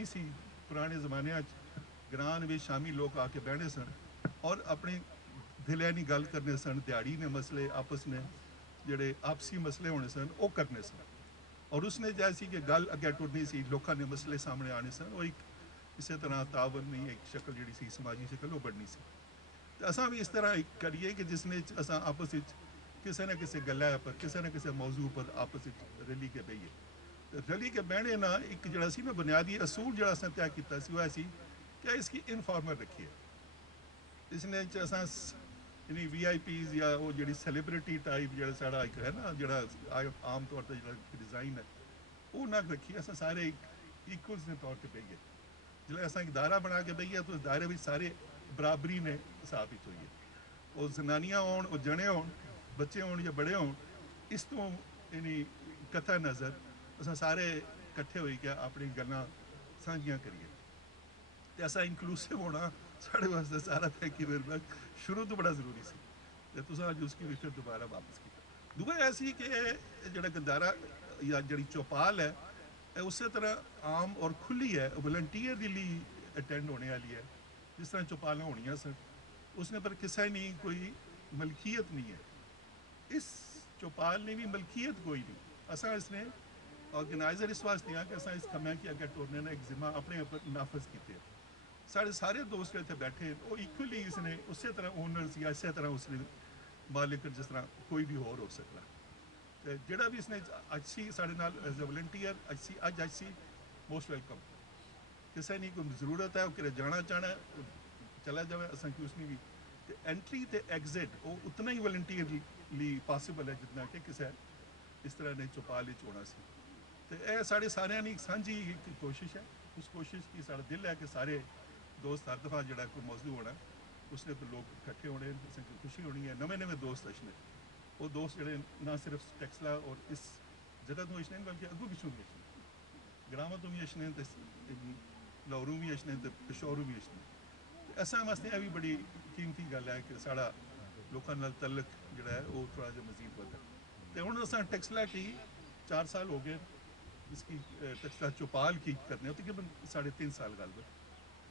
نہیں سی پرانے زمانے گران میں شامی لوگ آ کے بہنے سن اور اپنے دلے نہیں گل کرنے سن دیہڑی نے مسئلے آپس میں جڑے آپسی مسئلے ہونے سن وہ کرنے سن اور اس نے جیسی کہ گل اگے ٹرنی سی لوگوں نے مسئلے سامنے آنے سن اور ایک اسی طرح تعاون نہیں ایک شکل جڑی سی سماجی شکل وہ بڑھنی سی تو اساں بھی اس طرح کریے کہ جس نے اساں آپس کسی نہ کسی گلہ پر کسی نہ کسی موضوع پر آپس رلی کے بہیے رلی کے بہنے نا ایک جڑا سی نا بنیادی اصول جڑا اساں طے کیتا سی وہ ایسی کہ اس کی انفارمل رکھیے اس نے اساں یعنی وی آئی پیز یا وہ جڑی سیلیبریٹی ٹائپ جڑا ساڑا ایک ہے نا جڑا عام طور پہ جڑا ڈیزائن ہے وہ نہ رکھیے اساں سارے ایکولز نے طور پہ بہیے جلے اساں ایک دائرہ بنا کے بہیے تو اس دائرے میں سارے برابری نے ثابت ہوئی ہے وہ زنانیاں ہون وہ جنے ہون بچے ہون یا بڑے ہون اس تو یعنی قطع نظر اساں سارے کٹھے ہوئی کے اپنی گلاں سانجیاں کریے تو ایسا انکلوسیو ہونا سارے واسطے سارا تھا کہ شروع تو بڑا ضروری سی تو تساں اج اس کی بھی پھر دوبارہ واپس کی دوسرا ایسی کہ جڑا گندارا یا جڑی چوپال ہے اسی طرح عام اور کھلی ہے والنٹیئرلی اٹینڈ ہونے والی ہے جس طرح چوپالاں ہونیاں سن اس نے پر کسے نہیں کوئی ملکیت نہیں ہے اس چوپال نے بھی ملکیت کوئی نہیں اساں اس نے آرگنائزر اس واسطے ہیں کہ اساں اس کمے کی اگر ٹورنے نے ایک ذمہ اپنے اوپر نافذ کیتے سارے سارے دوست اتنے بیٹھے وہ ایکولی اس نے اسی طرح اونرز یا اسی طرح اس نے مالک جس طرح کوئی بھی ہو سکتا جڑا بھی اس نے اج سی سارے نال ایز اے والنٹیئر اج سی اج موسٹ ویلکم کسے نہیں کوئی ضرورت ہے وہ کہ جانا چاہنا ہے چلا جائے اساں کی اس نے بھی انٹری تے ایگزٹ وہ اتنا ہی والنٹیئرلی پاسبل ہے جتنا کہ کسے اس طرح نے چوپال ہونا سی تو یہ سارے سارے نے ایک سانجھی ایک کوشش ہے اس کوشش کی سارا دل ہے کہ سارے دوست ہر دفعہ جڑا کوئی موضوع ہونا اس نے لوگ اکٹھے ہونے اس کی خوشی ہونی ہے نویں دوست اچھنے وہ دوست جڑے نہ صرف ٹیکسلا اور اس جگہ تو اچھنے بلکہ اگوں پچھوں بھی اچھنے گرامہ تو بھی اچھنے لاہوروں بھی اچھنے پشوروں بھی اچھنے اساں واسطے یہ بھی بڑی قیمتی گل ہے کہ ساڑا لوکاں نال تعلق جڑا ہے وہ تھوڑا جہا مزید بڑھتا ہے تو ہوں اساں ٹیکسلا کی 4 سال ہو گئے اس کی ٹیکسلا چوپال کی کرنے ہوتی تقریباً 3.5 سال گل بت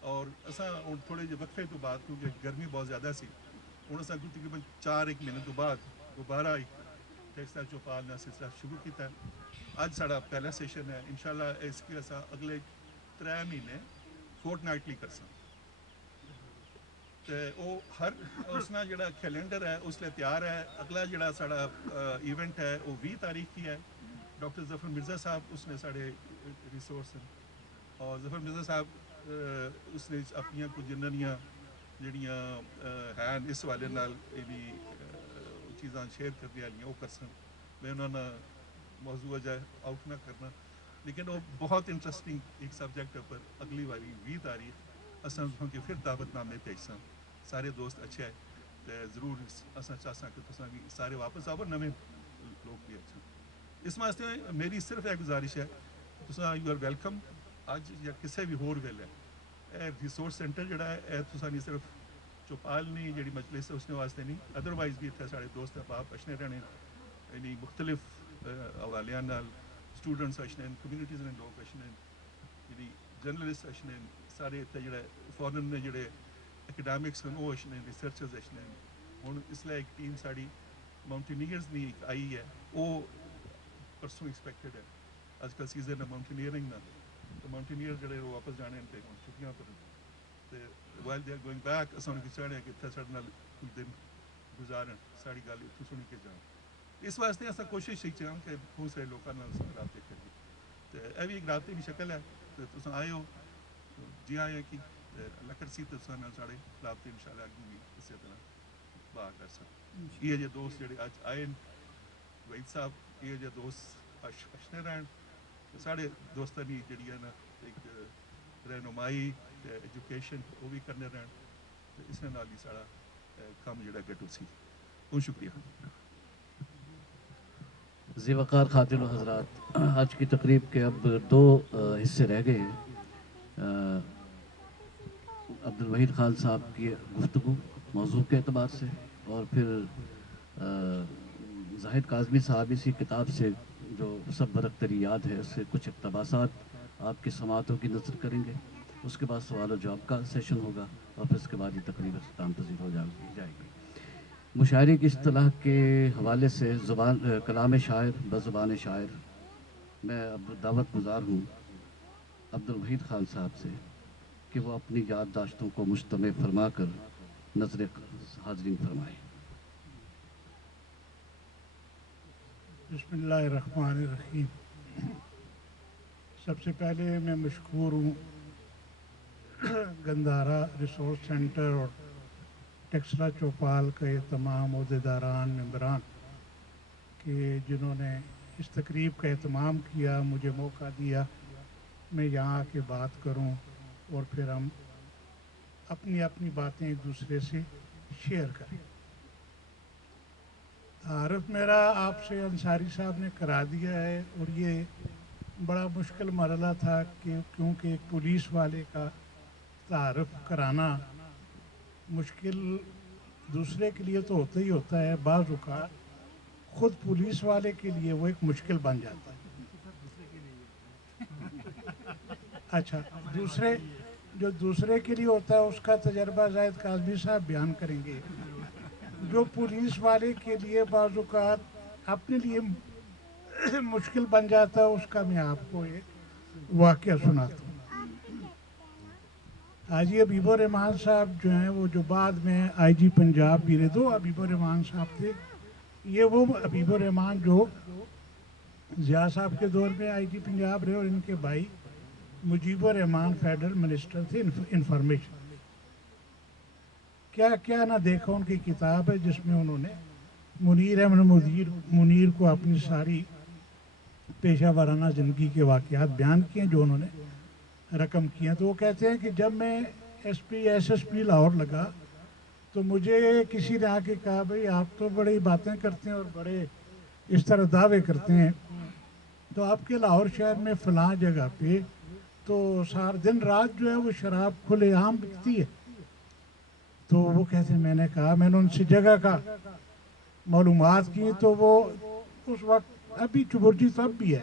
اور اساں ہوں تھوڑے جہے وقفے تو بعد کیونکہ گرمی بہت زیادہ سی ہوں اساں تقریباً 4 مہینے تو بعد دوبارہ ایک ٹیکسلا چوپال نے سلسلہ شروع کیتا ہے اج ساڑا پہلا سیشن ہے انشاءاللہ اس کی اساں اگلے 3 مہینے فورٹ نائٹلی کرساں تو وہ ہر اس نا جڑا کیلنڈر ہے اس لیے تیار ہے اگلا جڑا ساڑا ایونٹ ہے وہ 20 تاریخ کی ہے ڈاکٹر ظفر مرزا صاحب اس نے ساڑے ریسورس ہیں اور ظفر مرزا صاحب اس نے اپنی کچھ جنہاں جڑیاں ہیں اس حوالے نال چیزاں شیئر کرنے والی وہ کرسن میں انہوں نے موضوع جائے آؤٹ نہ کرنا لیکن وہ بہت انٹرسٹنگ ایک سبجیکٹ پر اگلی باری 20 تاریخ اساں کی پھر دعوت نامے بھیجساں سارے دوست اچھے ہے تو ضرور اساں چاہساں کہ تساں بھی سارے واپس آو نویں لوگ بھی اچھا اس واسطے میری صرف ایک گزارش ہے تساں یو آر ویلکم اج یا کسی بھی ہور ویلے ریسورس سینٹر جڑا ہے یہ تساں نہیں صرف چوپال نہیں جڑی مجلس ہے اس نے واسطے نہیں ادروائز بھی اتنے سارے دوست احباب اچھنے رہنے یعنی مختلف حوالے نال اسٹوڈنٹس اچھنے کمیونٹیز نے لوگ اچھنے یعنی جرنلسٹ اچھنے سارے اتنے جڑے فورن نے جڑے اکیڈیمکس ہیں وہ اچھنے ریسرچرز اچھنے ہوں اس لیے ایک ٹیم ساری ماؤنٹینئرز نہیں ایک آئی ہے وہ پرسوں ایکسپیکٹڈ ہے اج کل سیزن ہے ماؤنٹینئرنگ نہ تو ماؤنٹینئر جڑے وہ واپس جانے پہ ہوں چھٹیاں پر تو while they are going back اساں کی چاہنے ہیں کہ اتنے سارے نال کچھ دن گزارن ساری گل اتوں سنی کے جان اس واسطے اصل کوشش ہی چاہوں کہ بہت سارے لوگوں رابطے کریے تو یہ بھی ایک رابطے کی شکل ہے تو تم آئے ہو جی آئے کہ اللہ کرسی تو سارے رابطے ان شاء اللہ اگوں بھی اسی طرح باہ کر سکیں یہ جے دوست جڑے اج آئے وحید صاحب یہ جے دوست اچھنے رہن سارے دوستانی جڑی ہے نا ایک رہنمائی ایجوکیشن وہ بھی کرنے رہن تو اس نال ہی سارا کام جڑا گٹو سی بہت شکریہ ذی وقار خاتون و حضرات آج کی تقریب کے اب 2 حصے رہ گئے ہیں عبدالوحید خان صاحب کی گفتگو موضوع کے اعتبار سے اور پھر زاہد کاظمی صاحب اسی کتاب سے جو سب برق تری یاد ہے اس سے کچھ اقتباسات آپ کی سماعتوں کی نظر کریں گے. اس کے بعد سوال و جواب کا سیشن ہوگا اور پھر اس کے بعد یہ تقریب اختتام پذیر ہو جائے گی. مشاعرے کی اصطلاح کے حوالے سے کلام شاعر بزبان شاعر میں اب دعوت گزار ہوں عبد الوحید خان صاحب سے کہ وہ اپنی یادداشتوں کو مجتمع فرما کر نظر حاضرین فرمائیں. بسم اللہ الرحمن الرحیم. سب سے پہلے میں مشکور ہوں گندھارا ریسورس سینٹر اور ٹیکسلا چوپال کے تمام عہدیداران ممبران کہ جنہوں نے اس تقریب کا اہتمام کیا, مجھے موقع دیا میں یہاں آ کے بات کروں اور پھر ہم اپنی اپنی باتیں ایک دوسرے سے شیئر کریں. تعارف میرا آپ سے انصاری صاحب نے کرا دیا ہے اور یہ بڑا مشکل مرحلہ تھا کہ کیونکہ ایک پولیس والے کا تعارف کرانا مشکل دوسرے کے لیے تو ہوتا ہی ہوتا ہے, بعض اوقات خود پولیس والے کے لیے وہ ایک مشکل بن جاتا ہے. اچھا, دوسرے کے لیے ہوتا ہے اس کا تجربہ زاہد کاظمی صاحب بیان کریں گے. جو پولیس والے کے لیے بعض اوقات اپنے لیے مشکل بن جاتا ہے, اس کا میں آپ کو ایک واقعہ سناتا ہوں. حاجی حبیب الرحمان صاحب جو ہیں وہ جو بعد میں آئی جی پنجاب بھی رہے, دو حبیب الرحمان صاحب تھے. یہ وہ حبیب الرحمان جو ضیاء صاحب کے دور میں آئی جی پنجاب رہے اور ان کے بھائی مجیب الرحمان فیڈرل منسٹر تھے انفارمیشن. کیا کیا نہ دیکھا ان کی کتاب ہے جس میں انہوں نے منیر احمد منیر کو اپنی ساری پیشہ ورانہ زندگی کے واقعات بیان کیے جو انہوں نے رقم کیے. تو وہ کہتے ہیں کہ جب میں ایس ایس پی لاہور لگا تو مجھے کسی نے آ کے کہا بھئی آپ تو بڑی باتیں کرتے ہیں اور بڑے اس طرح دعوے کرتے ہیں, تو آپ کے لاہور شہر میں فلاں جگہ پہ تو سارا دن رات جو ہے وہ شراب کھلے عام بکتی ہے. تو وہ کہتے ہیں میں نے کہا, میں نے ان سے جگہ کا معلومات کی تو وہ اس وقت ابھی چبرجی تو اب بھی ہے,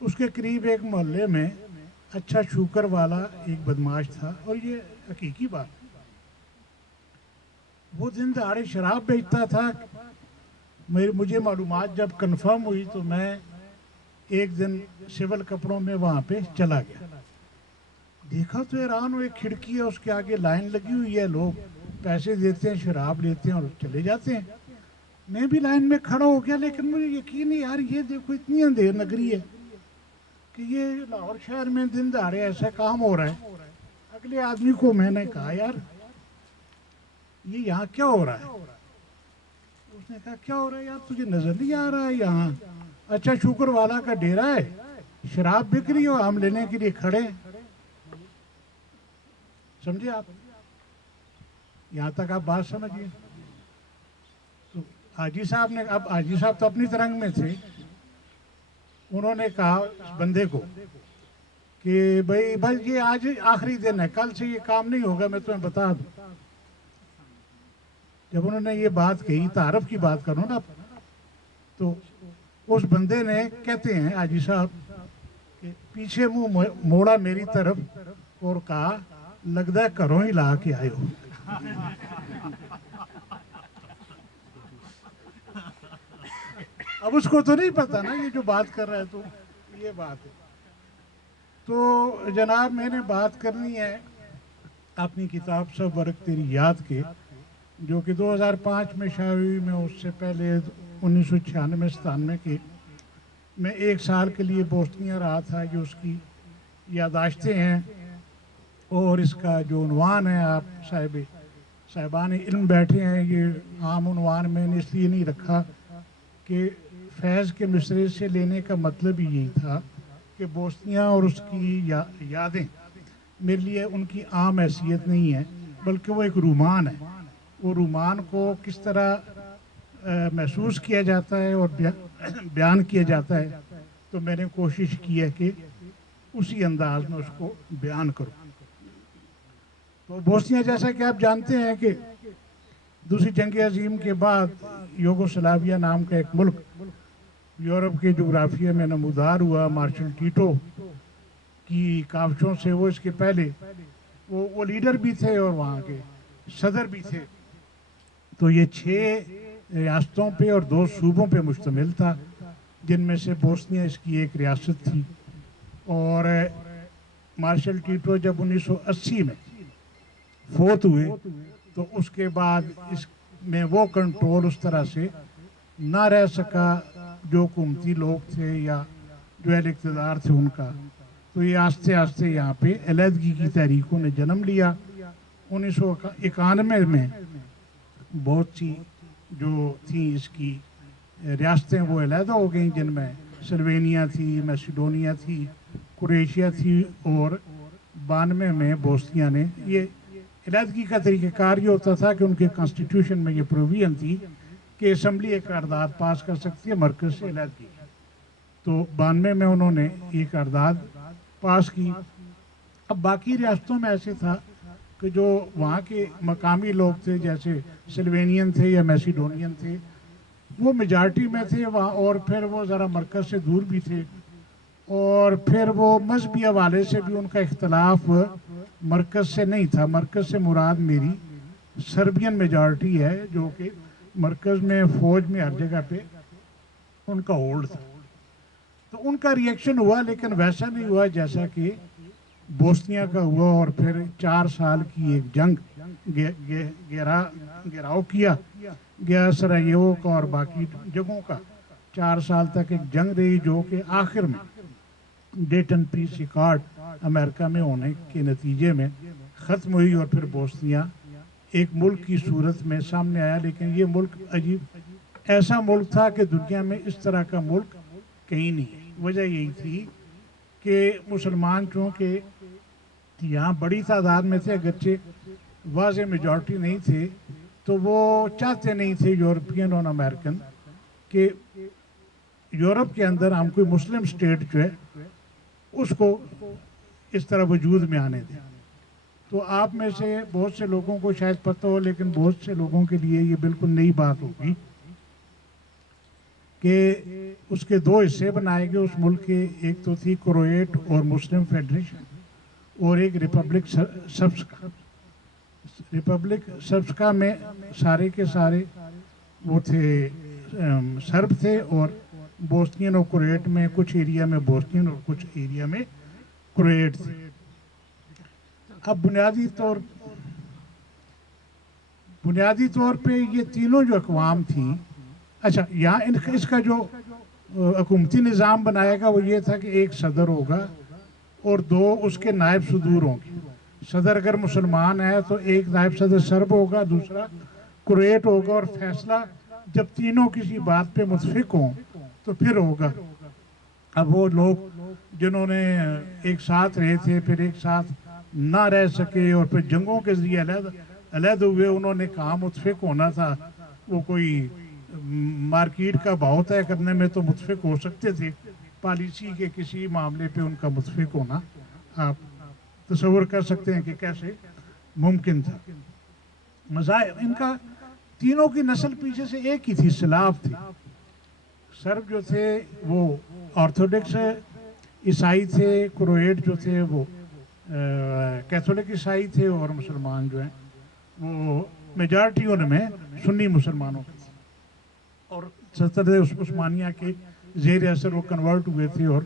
اس کے قریب ایک محلے میں اچھا شوکر والا ایک بدماش تھا. اور یہ حقیقی بات, وہ دن دہاڑے شراب بیچتا تھا. مجھے معلومات جب کنفرم ہوئی تو میں ایک دن سول کپڑوں میں وہاں پہ چلا گیا. دیکھا تو حیران, وہ ایک کھڑکی ہے اس کے آگے لائن لگی ہوئی ہے, لوگ پیسے دیتے ہیں شراب لیتے ہیں اور چلے جاتے ہیں. میں بھی لائن میں کھڑا ہو گیا, لیکن مجھے یقین نہیں یار یہ دیکھو اتنی اندھیر نگری ہے کہ یہ لاہور شہر میں دن دہاڑے ایسا کام ہو رہا ہے. اگلے آدمی کو میں نے کہا یار یہ یہاں کیا ہو رہا ہے؟ اس نے کہا کیا ہو رہا ہے یار, تجھے نظر نہیں آ رہا ہے یہاں اچھا شوکر والا کا ڈیرا ہے, شراب بک رہی ہو, ہم لینے کے لیے کھڑے ہیں. سمجھے آپ, یہاں تک آپ بات سمجھیے. تو حاجی صاحب نے, اب حاجی صاحب تو اپنی ترنگ میں تھے, انہوں نے کہا اس بندے کو کہ بھائی بس یہ آج آخری دن ہے, کل سے یہ کام نہیں ہوگا, میں تمہیں بتا دوں. جب انہوں نے یہ بات کہی, تعارف کی بات کروں نا, تو اس بندے نے, کہتے ہیں حاجی صاحب کہ پیچھے منہ موڑا میری طرف اور کہا لگتا ہے گھروں ہی لا کے آئے ہو. اب اس کو تو نہیں پتا نا یہ جو بات کر رہا ہے, تو یہ بات ہے. تو جناب میں نے بات کرنی ہے اپنی کتاب سب ورق تیری یاد کے, جو کہ 2005 میں شائع ہوئی. میں اس سے پہلے 1996-97 کی میں ایک سال کے لیے بوسنیا رہا تھا. یہ اس کی یادداشتیں ہیں اور اس کا جو عنوان ہے, آپ صاحبان علم بیٹھے ہیں, یہ عام عنوان میں نے اس لیے نہیں رکھا کہ فیض کے مصرے سے لینے کا مطلب ہی یہی تھا کہ بوسنیا اور اس کی یادیں میرے لیے ان کی عام حیثیت نہیں ہے, بلکہ وہ ایک رومان ہے. وہ رومان کو کس طرح محسوس کیا جاتا ہے اور بیان کیا جاتا ہے, تو میں نے کوشش کی ہے کہ اسی انداز میں اس کو بیان کروں. تو بوسنیا جیسا کہ آپ جانتے ہیں کہ دوسری جنگ عظیم کے بعد یوگوسلاویہ نام کا ایک ملک یورپ کے جغرافیہ میں نمودار ہوا. مارشل ٹیٹو کی کاوشوں سے وہ اس کے پہلے وہ لیڈر بھی تھے اور وہاں کے صدر بھی تھے. تو یہ 6 ریاستوں پہ اور 2 صوبوں پہ مشتمل تھا، جن میں سے بوسنیا اس کی ایک ریاست تھی. اور مارشل ٹیٹو جب 1980 میں فوت ہوئے تو اس کے بعد اس میں وہ کنٹرول اس طرح سے نہ رہ سکا جو حکومتی لوگ تھے یا جو اہل اقتدار تھے ان کا. تو یہ آہستہ آہستہ یہاں پہ علیحدگی کی تحریکوں نے جنم لیا. 1991 میں بہت سی جو تھیں اس کی ریاستیں وہ علیحدہ ہو گئیں، جن میں سلوینیا تھی، میسیڈونیا تھی، کروشیا تھی، اور 92 میں بوسنیا نے. یہ علیحدگی کا طریقہ کار یہ ہوتا تھا کہ ان کے کانسٹیٹیوشن میں یہ پروویژن تھی کہ اسمبلی ایک قرارداد پاس کر سکتی ہے مرکز سے علیحدگی. تو 92 میں انہوں نے یہ قرارداد پاس کی. اب باقی ریاستوں میں ایسے تھا کہ جو وہاں کے مقامی لوگ تھے، جیسے سلوینین تھے یا میسیڈونین تھے، وہ میجارٹی میں تھے وہاں، اور پھر وہ ذرا مرکز سے دور بھی تھے، اور پھر وہ مذہبی حوالے سے بھی ان کا اختلاف مرکز سے نہیں تھا. مرکز سے مراد میری سربین میجارٹی ہے، جو کہ مرکز میں فوج میں ہر جگہ پہ ان کا ہولڈ تھا. تو ان کا ریئیکشن ہوا، لیکن ویسا نہیں ہوا جیسا کہ بوسنیا کا ہوا. اور پھر 4 سال کی ایک جنگ گھیراؤ کیا گیا سرائیو کا اور باقی جگہوں کا. 4 سال تک ایک جنگ رہی، جو کہ آخر میں ڈیٹن پیس ایکارڈ امریکہ میں ہونے کے نتیجے میں ختم ہوئی، اور پھر بوسنیا ایک ملک کی صورت میں سامنے آیا. لیکن یہ ملک عجیب ایسا ملک تھا کہ دنیا میں اس طرح کا ملک کہیں نہیں ہے. وجہ یہی تھی کہ مسلمان چونکہ یہاں بڑی تعداد میں تھے، اگرچہ واضح میجارٹی نہیں تھے، تو وہ چاہتے نہیں تھے یورپین اور امریکن کہ یورپ کے اندر ہم کوئی مسلم سٹیٹ جو ہے اس کو اس طرح وجود میں آنے دیں. تو آپ میں سے بہت سے لوگوں کو شاید پتہ ہو، لیکن بہت سے لوگوں کے لیے یہ بالکل نئی بات ہوگی کہ اس کے 2 حصے بنائے گئے اس ملک کے. ایک تو تھی کرویٹ اور مسلم فیڈریشن، اور ایک ریپبلک سربسکا. ریپبلک سربسکا میں سارے کے سارے وہ تھے سرب تھے، اور بوسنین اور کرویٹ میں کچھ ایریا میں بوسنین اور کچھ ایریا میں کرویٹ تھے. اب بنیادی طور پہ یہ تینوں جو اقوام تھیں، اچھا یہاں اس کا جو حکومتی نظام بنائے گا وہ یہ تھا کہ ایک صدر ہوگا اور 2 اس کے نائب صدور ہوں گے. صدر اگر مسلمان ہے تو ایک نائب صدر سرب ہوگا، دوسرا کرویٹ ہوگا، اور فیصلہ جب تینوں کسی بات پہ متفق ہوں تو پھر ہوگا. اب وہ لوگ جنہوں نے ایک ساتھ رہے تھے، پھر ایک ساتھ نہ رہ سکے اور پھر جنگوں کے ذریعے علیحد ہوئے، انہوں نے کہاں متفق ہونا تھا. وہ کوئی مارکیٹ کا بھاؤ طے کرنے میں تو متفق ہو سکتے تھے، پالیسی کے کسی معاملے پہ ان کا متفق ہونا آپ تصور کر سکتے ہیں کہ کیسے ممکن تھا. مذاہب ان کا تینوں کی نسل پیچھے سے ایک ہی تھی، سلاف تھی. سرب جو تھے وہ آرتھوڈکس عیسائی تھے، کرویٹ جو تھے وہ کیتھولک عیسائی تھے، اور مسلمان جو ہیں وہ میجارٹی ان میں سنی مسلمانوں کی تھی. اور سلطنت عثمانیہ کے زیر اثر وہ کنورٹ ہوئے تھے، اور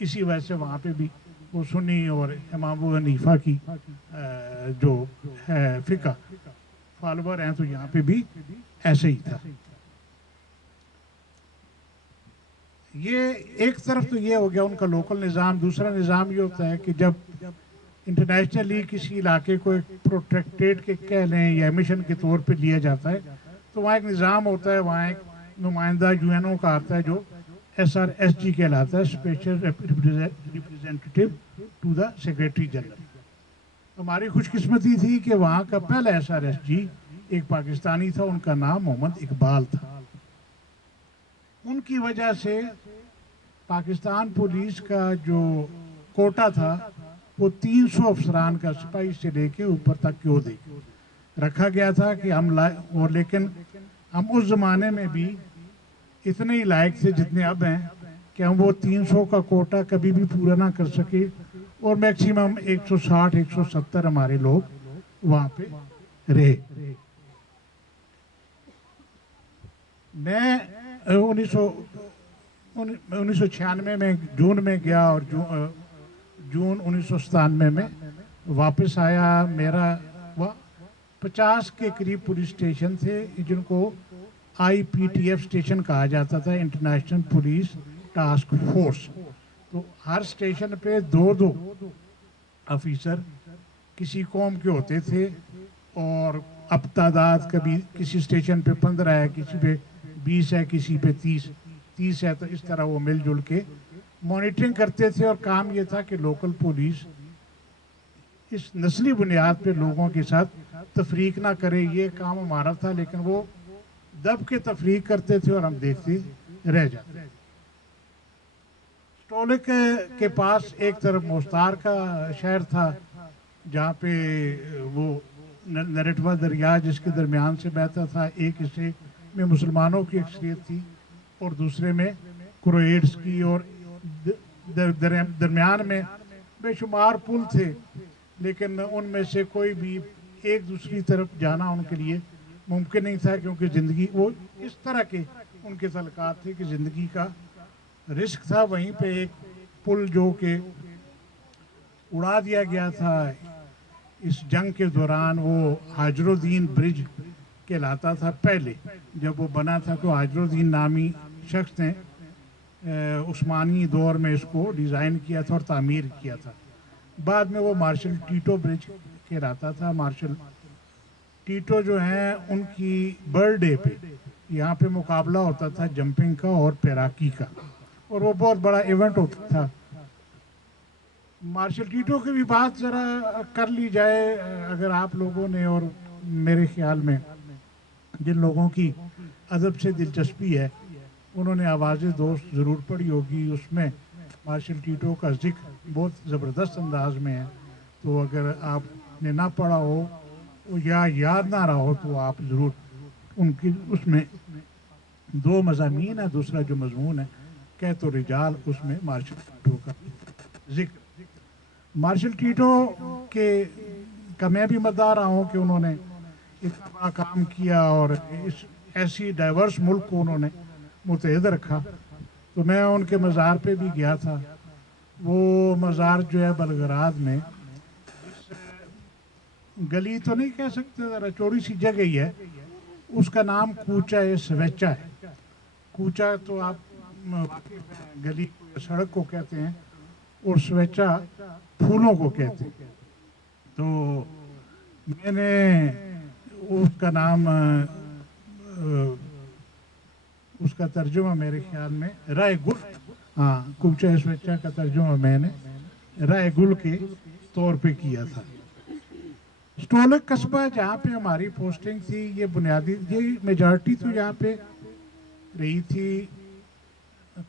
اسی وجہ سے وہاں پہ بھی وہ سنی اور امام ابو حنیفہ کی جو ہے فقہ فالوور ہیں، تو یہاں پہ بھی ایسے ہی تھا. یہ ایک طرف تو یہ ہو گیا ان کا لوکل نظام. دوسرا نظام یہ ہوتا ہے کہ جب انٹرنیشنلی کسی علاقے کو ایک پروٹیکٹیڈ کے کہہ لیں یا مشن کے طور پہ لیا جاتا ہے، تو وہاں ایک نظام ہوتا ہے، وہاں ایک نمائندہ UN کا آتا ہے جو SRSG کہلاتا ہے، special representative to the secretary general. ہماری خوش قسمتی تھی کہ وہاں کا پہلا SRSG ایک پاکستانی تھا، ان کا نام محمد اقبال تھا. ان کی وجہ سے پاکستان پولیس کا جو کوٹا تھا وہ 300 افسران کا سپاہی سے لے کے اوپر تک کیوں دے رکھا گیا تھا کہ ہم اور لیکن ہم اس زمانے میں بھی اتنے ہی لائق تھے جتنے اب ہیں کہ ہم وہ 300 کا کوٹا کبھی بھی پورا نہ کر سکے. اور میکسیمم 160-170 ہمارے لوگ وہاں پہ رہے. میں 1996 میں جون میں گیا اور جون 1997 میں واپس آیا. میرا 50 کے قریب پولیس اسٹیشن تھے جن کو IPTF اسٹیشن کہا جاتا تھا, انٹرنیشنل پولیس ٹاسک فورس. تو ہر اسٹیشن پہ 2 آفیسر کسی قوم کے ہوتے تھے, اور اب تعداد کبھی کسی اسٹیشن پہ 15 ہے, کسی پہ 20 ہے, کسی پہ 30 ہے. تو اس طرح وہ مل جل کے مانیٹرنگ کرتے تھے, اور کام یہ تھا کہ لوکل پولیس اس نسلی بنیاد پہ لوگوں کے ساتھ تفریق نہ کرے. یہ کام ہمارا تھا, لیکن وہ دب کے تفریق کرتے تھے اور ہم دیکھتے رہ جاتے. سٹولک کے پاس ایک طرف موستار کا شہر تھا جہاں پہ وہ نرٹوا دریا جس کے درمیان سے بہتا تھا. ایک حصے میں مسلمانوں کی اکثریت تھی اور دوسرے میں کرویٹس کی, اور درمیان میں بے شمار پل تھے, لیکن ان میں سے کوئی بھی ایک دوسری طرف جانا ان کے لیے ممکن نہیں تھا, کیونکہ زندگی وہ اس طرح کے ان کے تعلقات تھے کہ زندگی کا رسک تھا. وہیں پہ ایک پل جو کہ اڑا دیا گیا تھا اس جنگ کے دوران, وہ حاجر الدین برج کہلاتا تھا. پہلے جب وہ بنا تھا تو حاجر الدین نامی شخص نے عثمانی دور میں اس کو ڈیزائن کیا تھا اور تعمیر کیا تھا. بعد میں وہ مارشل ٹیٹو برج کہلاتا تھا. مارشل ٹیٹو جو ہیں ان کی برتھ ڈے پہ یہاں پہ مقابلہ ہوتا تھا جمپنگ کا اور پیراکی کا, اور وہ بہت بڑا ایونٹ ہوتا تھا. مارشل ٹیٹو کی بھی بات ذرا کر لی جائے اگر آپ لوگوں نے, اور میرے خیال میں جن لوگوں کی ادب سے دلچسپی ہے انہوں نے آواز دوست ضرور پڑھی ہوگی. اس میں مارشل ٹیٹو کا ذکر بہت زبردست انداز میں ہے. تو اگر آپ نے نہ پڑھا ہو یا یاد نہ رہا ہو تو آپ ضرور ان کی, اس میں 2 مضامین ہے. دوسرا جو مضمون ہے کہت و رجال, اس میں مارشل ٹیٹو کا ذکر. مارشل ٹیٹو کا میں بھی مدعا رہا ہوں کہ انہوں نے اتنا بڑا کام کیا اور اس ایسی ڈائیورس ملک کو انہوں نے متحد رکھا. تو میں ان کے مزار پہ بھی گیا تھا. وہ مزار جو ہے بلگراد میں, گلی تو نہیں کہہ سکتے, ذرا چوڑی سی جگہ ہی ہے, اس کا نام کوچا سویچا ہے. کوچا تو آپ گلی سڑک کو کہتے ہیں, اور سویچا پھولوں کو کہتے ہیں. تو میں نے اس کا نام, اس کا ترجمہ میرے خیال میں رائے گل, ہاں کوچا سویچا کا ترجمہ میں نے رائے گل کے طور پہ کیا تھا. سٹولک قصبہ جہاں پہ ہماری پوسٹنگ تھی, یہ بنیادی یہ میجارٹی تو یہاں پہ رہی تھی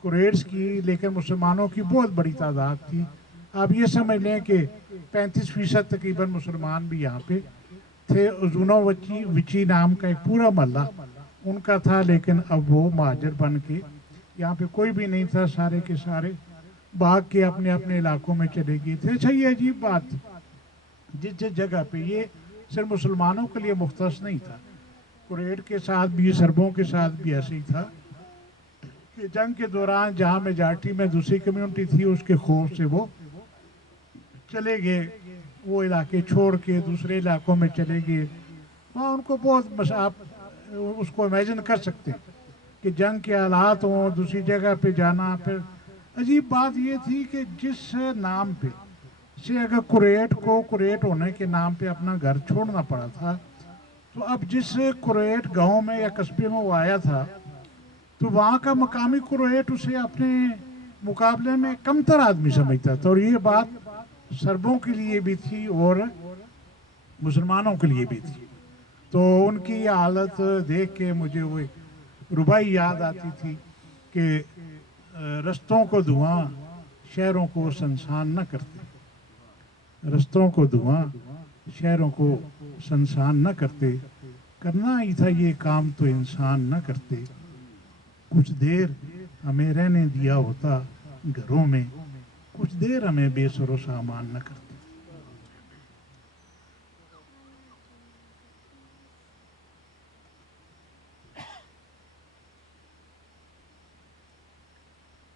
کرویٹس کی, لیکن مسلمانوں کی بہت بڑی تعداد تھی. آپ یہ سمجھ لیں کہ 35% تقریباً مسلمان بھی یہاں پہ تھے. ازونو وچی نام کا ایک پورا محلہ ان کا تھا, لیکن اب وہ مہاجر بن کے یہاں پہ کوئی بھی نہیں تھا. سارے کے سارے بھاگ کے اپنے اپنے علاقوں میں چلے گئے تھے. اچھا یہ عجیب بات, جس جگہ پہ یہ صرف مسلمانوں کے لیے مختص نہیں تھا, کرویٹ کے ساتھ بھی, سربوں کے ساتھ بھی ایسے ہی تھا کہ جنگ کے دوران جہاں میجارٹی میں دوسری کمیونٹی تھی اس کے خوف سے وہ چلے گئے, وہ علاقے چھوڑ کے دوسرے علاقوں میں چلے گئے. وہاں ان کو بہت آپ اس کو امیجن کر سکتے ہیں کہ جنگ کے حالات ہوں, دوسری جگہ پہ جانا. پھر عجیب بات یہ تھی کہ جس نام پہ سے اگر کرویٹ کو کرویٹ ہونے کے نام پہ اپنا گھر چھوڑنا پڑا تھا, تو اب جس کرویٹ گاؤں میں یا قصبے میں وہ آیا تھا تو وہاں کا مقامی کرویٹ اسے اپنے مقابلے میں کمتر آدمی سمجھتا تھا. اور یہ بات سربوں کے لیے بھی تھی اور مسلمانوں کے لیے بھی تھی. تو ان کی یہ حالت دیکھ کے مجھے وہ ربائی یاد آتی تھی کہ رستوں کو دھواں شہروں کو سنسان نہ کرتے, رستوں کو دھواں شہروں کو سنسان نہ کرتے, کرنا ہی تھا یہ کام تو انسان نہ کرتے. کچھ دیر ہمیں رہنے دیا ہوتا گھروں میں, کچھ دیر ہمیں بے سر و سامان نہ کرتے.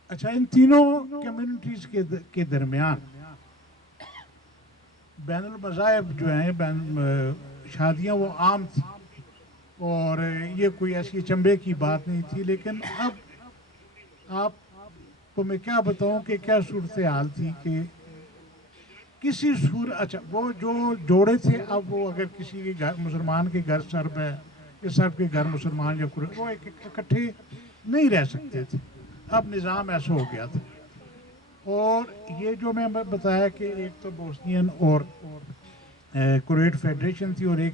اچھا, ان تینوں کمیونٹیز کے درمیان بین المذاہب جو ہیں, شادیاں وہ عام تھی, اور یہ کوئی ایسی چمبے کی بات نہیں تھی. لیکن اب آپ کو میں کیا بتاؤں کہ کیا صورتحال تھی کہ کسی اچھا, وہ جو جوڑے تھے, اب وہ اگر کسی کے گھر مسلمان کے گھر سرب ہے, یا سرب کے گھر مسلمان, یا وہ اکٹھے نہیں رہ سکتے تھے. اب نظام ایسا ہو گیا تھا. اور یہ جو میں بتایا کہ ایک تو بوسنین اور کرویٹ فیڈریشن تھی, اور ایک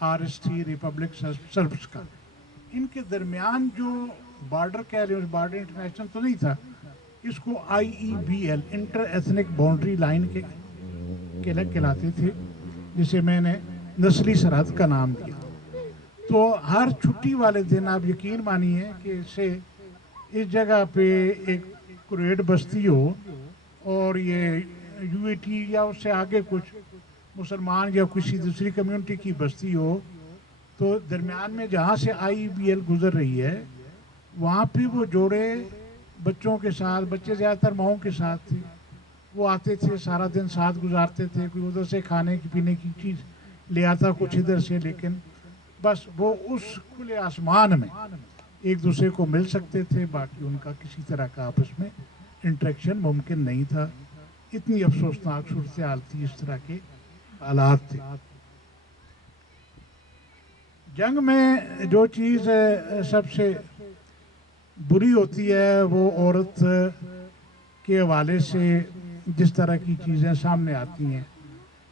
آر ایس تھی, ریپبلک سربس کا. ان کے درمیان جو بارڈر کہہ رہے ہیں, بارڈر انٹرنیشنل تو نہیں تھا, اس کو I E B L inter ethnic boundary line کے کہلاتے تھے, جسے میں نے نسلی سرحد کا نام دیا. تو ہر چھٹی والے دن آپ یقین مانیے کہ اس جگہ پہ ایک کرویٹ بستی ہو, اور یہ یو اے ٹی یا اس سے آگے کچھ مسلمان یا کسی دوسری کمیونٹی کی بستی ہو, تو درمیان میں جہاں سے آئی بی ایل گزر رہی ہے, وہاں پہ وہ جوڑے بچوں کے ساتھ, بچے زیادہ تر ماؤں کے ساتھ تھے, وہ آتے تھے, سارا دن ساتھ گزارتے تھے. کوئی ادھر سے کھانے کی پینے کی چیز لے آتا, کچھ ادھر سے, لیکن بس وہ اس کھلے آسمان میں ایک دوسرے کو مل سکتے تھے. باقی ان کا کسی طرح کا آپس میں انٹریکشن ممکن نہیں تھا. اتنی افسوسناک صورتحال تھی, اس طرح کے حالات تھے. جنگ میں جو چیز سب سے بری ہوتی ہے, وہ عورت کے حوالے سے جس طرح کی چیزیں سامنے آتی ہیں.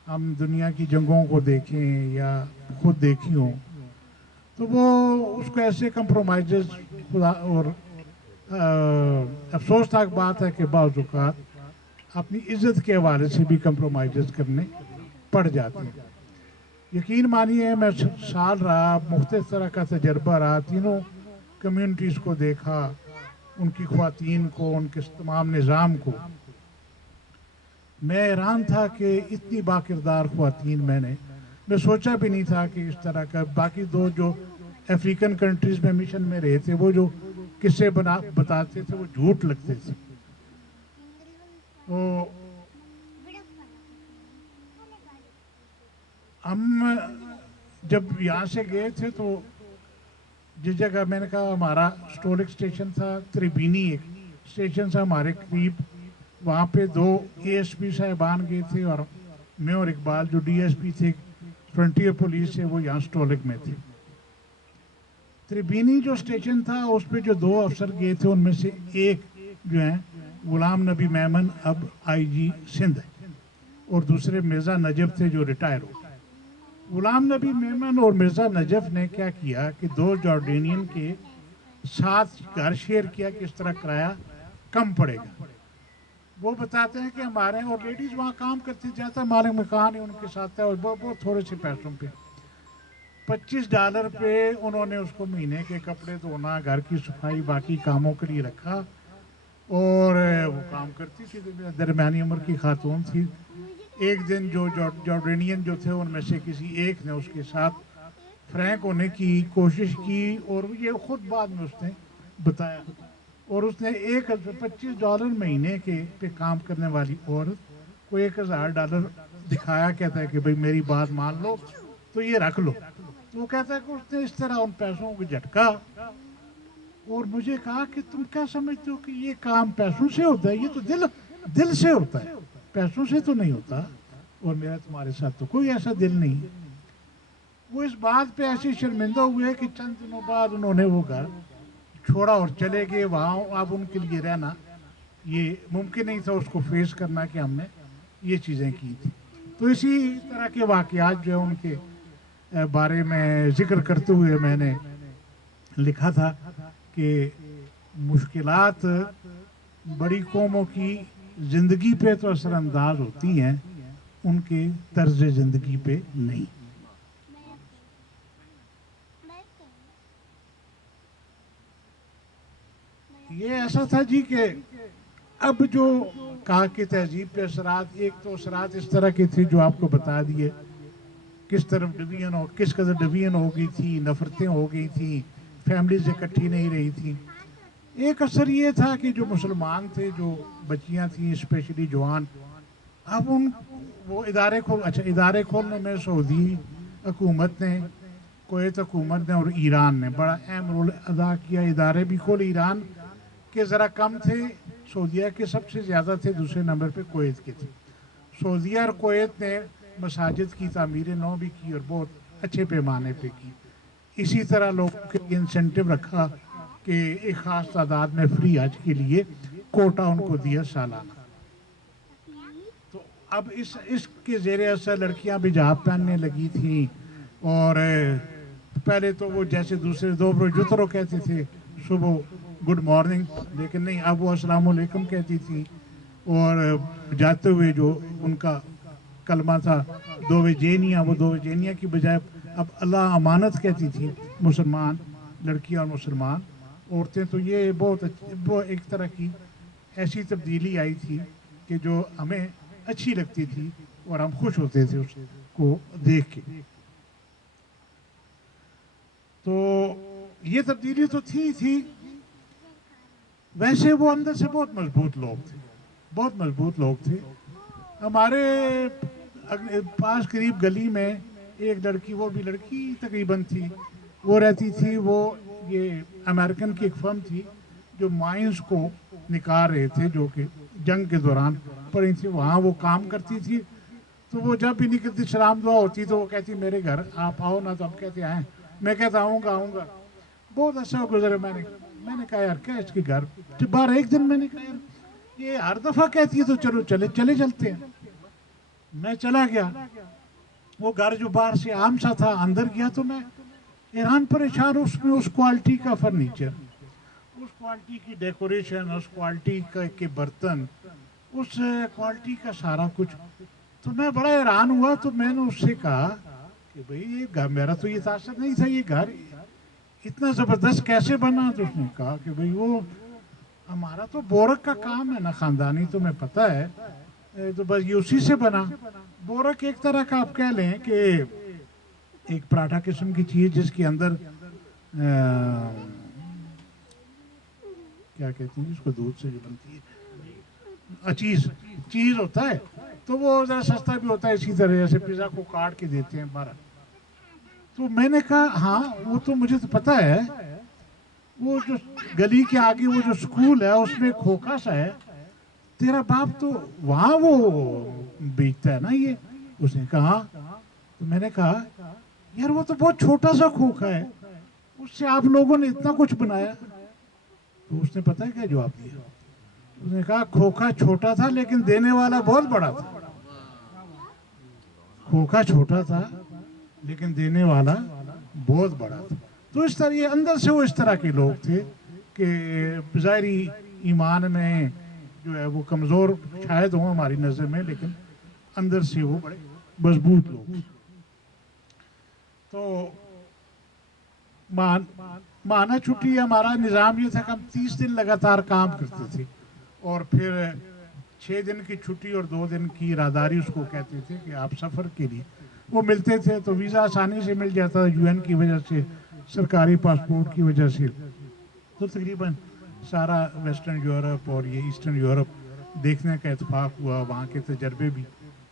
ہم دنیا کی جنگوں کو دیکھیں یا خود دیکھی ہوں, تو وہ اس کو ایسے کمپرومائزز, اور افسوسناک بات ہے کہ بعض اوقات اپنی عزت کے حوالے سے بھی کمپرومائزز کرنے پڑ جاتے ہیں. یقین مانیے میں سال رہا, مختلف طرح کا تجربہ رہا, تینوں کمیونٹیز کو دیکھا, ان کی خواتین کو, ان کے تمام نظام کو. میں حیران تھا کہ اتنی باکردار خواتین میں سوچا بھی نہیں تھا کہ اس طرح کا. باقی دو جو افریقن کنٹریز میں مشن میں رہے تھے, وہ جو قصے بتاتے تھے, وہ جھوٹ لگتے تھے. تو ہم جب یہاں سے گئے تھے, تو جس جگہ میں نے کہا ہمارا سٹولک اسٹیشن تھا, تریبینی ایک اسٹیشن تھا ہمارے قریب, وہاں پہ 2 اے ایس پی صاحبان گئے تھے, اور میں اور اقبال جو ڈی ایس پی تھے فرنٹیئر پولیس سے, وہ یہاں سٹولک میں تھے. تریبینی جو اسٹیشن تھا, اس پہ جو 2 افسر گئے تھے, ان میں سے ایک جو ہیں غلام نبی میمن, اب آئی جی سندھ ہے, اور دوسرے مرزا نجف تھے جو ریٹائر ہو. غلام نبی میمن اور مرزا نجف نے کیا کیا کہ 2 جارڈینین کے ساتھ گھر شیئر کیا کہ اس طرح کرایہ کم پڑے گا. وہ بتاتے ہیں کہ ہمارے, اور لیڈیز وہاں کام کرتی جاتا, مالک مکان ہے ان کے ساتھ ہے, اور بہت تھوڑے سے پیسوں پہ, $25 پہ انہوں نے اس کو مہینے کے کپڑے دھونا, گھر کی صفائی, باقی کاموں کے لیے رکھا. اور وہ کام کرتی تھی, درمیانی عمر کی خاتون تھی. ایک دن جو جارڈینین جو تھے, ان میں سے کسی ایک نے اس کے ساتھ فرینک ہونے کی کوشش کی, اور یہ خود بعد میں اس نے بتایا. اور اس نے $25 مہینے کے پہ کام کرنے والی عورت کو $1000 دکھایا, کہتا ہے کہ بھئی میری بات مان لو تو یہ رکھ لو. تو وہ کہتا ہے کہ اس نے اس طرح ان پیسوں کو جھٹکا, اور مجھے کہا کہ تم کیا سمجھتے ہو کہ یہ کام پیسوں سے ہوتا ہے, یہ تو دل سے ہوتا ہے, پیسوں سے تو نہیں ہوتا, اور میرا تمہارے ساتھ تو کوئی ایسا دل نہیں. وہ اس بات پہ ایسے شرمندہ ہوئے کہ چند دنوں بعد انہوں نے وہ گھر چھوڑا اور چلے گئے. وہاں اب ان کے لیے رہنا یہ ممکن نہیں تھا, اس کو فیس کرنا کہ ہم نے یہ چیزیں کی تھی. تو اسی طرح کے واقعات جو ہیں ان کے بارے میں ذکر کرتے ہوئے میں نے لکھا تھا کہ مشکلات بڑی قوموں کی زندگی پہ تو اثر انداز ہوتی ہیں, ان کے طرز زندگی پہ نہیں. یہ ایسا تھا جی کہ اب جو کہا کہ تہذیب پہ اثرات، ایک تو اثرات اس طرح کے تھے جو آپ کو بتا دیے، کس طرف ڈویژن ہو، کس قدر ڈویژن ہو گئی تھی، نفرتیں ہو گئی تھیں، فیملیز اکٹھی نہیں رہی تھیں۔ ایک اثر یہ تھا کہ جو مسلمان تھے، جو بچیاں تھیں اسپیشلی جوان، اب وہ ادارے کھولنے میں سعودی حکومت نے، کویت حکومت نے اور ایران نے بڑا اہم رول ادا کیا۔ ادارے بھی کھولے، ایران کے ذرا کم تھے، سعودیہ کے سب سے زیادہ تھے، دوسرے نمبر پہ کویت کے تھے۔ سعودیہ اور کویت نے مساجد کی تعمیر نو بھی کی اور بہت اچھے پیمانے پہ کی۔ اسی طرح لوگوں کے انسینٹیو رکھا کہ ایک خاص تعداد میں فری حج کے لیے کوٹا ان کو دیا سالانہ۔ تو اب اس کے زیر اثر لڑکیاں بھی حجاب پہننے لگی تھیں، اور پہلے تو وہ جیسے دوسرے دو جترو کہتے تھے صبح گڈ مارننگ، لیکن نہیں، اب وہ السلام علیکم کہتی تھی، اور جاتے ہوئے جو ان کا کلمہ تھا دو وجینیا، وہ دو وجینیا کی بجائے اب اللہ امانت کہتی تھی مسلمان لڑکیاں اور مسلمان عورتیں۔ تو یہ وہ ایک طرح کی ایسی تبدیلی آئی تھی کہ جو ہمیں اچھی لگتی تھی اور ہم خوش ہوتے تھے اس کو دیکھ کے۔ تو یہ تبدیلی تو تھی، ویسے وہ اندر سے بہت مضبوط لوگ تھے۔ ہمارے پاس قریب گلی میں ایک لڑکی، وہ بھی لڑکی تقریباً تھی، وہ رہتی تھی، وہ یہ امریکن کی ایک فرم تھی جو مائنز کو نکال رہے تھے، جو کہ جنگ کے دوران پڑی تھی، وہاں وہ کام کرتی تھی۔ تو وہ جب بھی نکلتی سلام دعا ہوتی تو وہ کہتی میرے گھر آپ آؤ نا، تو ہم کہتے آئیں، میں کہتا آؤں گا۔ بہت عرصہ گزرے، میں نے کہا یار کیا اس کے گھر، جب بار ایک دن میں نے کہا یار یہ ہر دفعہ کہتی ہے تو چلو چلتے ہیں۔ میں چلا گیا، وہ گھر جو باہر سے عام سا تھا، اندر گیا تو میں حیران پریشان، اس میں اس کوالٹی کا فرنیچر، اس کوالٹی کی ڈیکوریشن، اس کوالٹی کے برتن، اس کوالٹی کا سارا کچھ۔ تو میں بڑا حیران ہوا، تو میں نے اس سے کہا کہ بھئی یہ گھر، میرا تو یہ تاثر نہیں تھا یہ گھر اتنا زبردست کیسے بنا؟ تو اس نے کہا کہ بھئی وہ ہمارا تو بورک کا کام ہے نا خاندانی، تمہیں پتہ ہے، تو بس یہ اسی سے بنا۔ بورک ایک طرح کا آپ کہہ لیں کہ ایک پراٹھا قسم کی چیز جس کے اندر کیا کہتے ہیں جس کو دودھ سے جو بنتی ہے چیز ہوتا ہے، تو وہ ذرا سستا بھی ہوتا ہے، اسی طرح جیسے پیزا کو کاٹ کے دیتے ہیں بارہ۔ تو میں نے کہا ہاں وہ تو مجھے تو پتہ ہے، وہ جو گلی کے آگے وہ جو سکول ہے اس میں کھوکھا سا ہے، تیرا باپ تو وہاں وہ بیچتا ہے نا یہ؟ اس نے کہا، تو میں نے کہا یار وہ تو بہت چھوٹا سا کھوکھا ہے، اس سے آپ لوگوں نے اتنا کچھ بنایا؟ تو اس نے پتہ ہے کیا جواب دیا؟ اس نے کہا کھوکھا چھوٹا تھا لیکن دینے والا بہت بڑا تھا۔ کھوکھا چھوٹا تھا لیکن دینے والا بہت بڑا تھا۔ تو اس طرح یہ اندر سے وہ اس طرح کے لوگ تھے کہ ظاہری ایمان میں جو ہے وہ کمزور شاید ہوں ہماری نظر میں، لیکن اندر سے وہ بڑے مضبوط لوگ۔ تو ماہانہ چھٹی ہمارا نظام یہ تھا کہ ہم 30 دن لگاتار کام کرتے تھے، اور پھر 6 دن کی چھٹی اور 2 دن کی راداری اس کو کہتے تھے کہ آپ سفر کے لیے وہ ملتے تھے، تو ویزا آسانی سے مل جاتا تھا UN کی وجہ سے، سرکاری پاسپورٹ کی وجہ سے۔ تو تقریباً سارا ویسٹرن یورپ اور یہ ایسٹرن یورپ دیکھنے کا اتفاق ہوا، وہاں کے تجربے بھی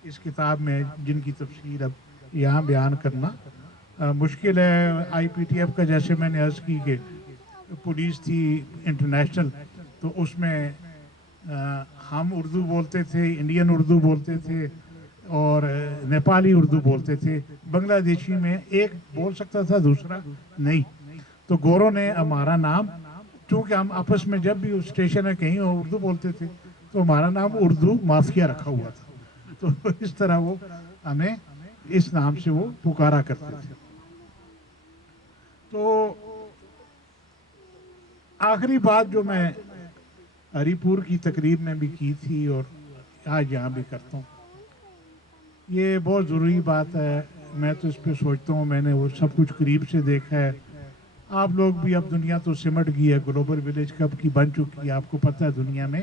اس کتاب میں جن کی تفصیل اب یہاں بیان کرنا مشکل ہے۔ IPTF کا جیسے میں نے عرض کی کہ پولیس تھی انٹرنیشنل، تو اس میں ہم اردو بولتے تھے، انڈین اردو بولتے تھے، اور نیپالی اردو بولتے تھے۔ بنگلہ دیشی میں ایک بول سکتا تھا دوسرا نہیں۔ تو گوروں نے ہمارا نام، چونکہ ہم آپس میں جب بھی اسٹیشن میں کہیں اردو بولتے تھے تو ہمارا نام اردو مافیا رکھا ہوا تھا، تو اس طرح وہ ہمیں اس نام سے وہ پکارا کرتے تھے۔ تو آخری بات جو میں ہری پور کی تقریب میں بھی کی تھی اور آج یہاں بھی کرتا ہوں، یہ بہت ضروری بات ہے۔ میں تو اس پہ سوچتا ہوں، میں نے وہ سب کچھ قریب سے دیکھا ہے۔ آپ لوگ بھی، اب دنیا تو سمٹ گئی ہے، گلوبل ولیج کب کی بن چکی ہے، آپ کو پتہ ہے دنیا میں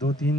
2-3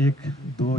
1-2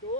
2